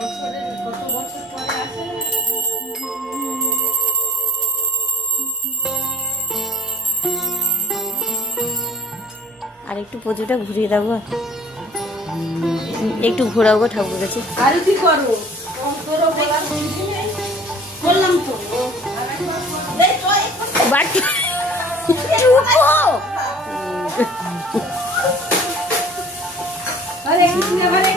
কত বছর পরে আসে। আর একটু পুজোটা ঘুরিয়ে দেবো, একটু ঘোরাবো ঠাকুর কাছে। আরতি করো, বললাম তো হরে কৃষ্ণ হরে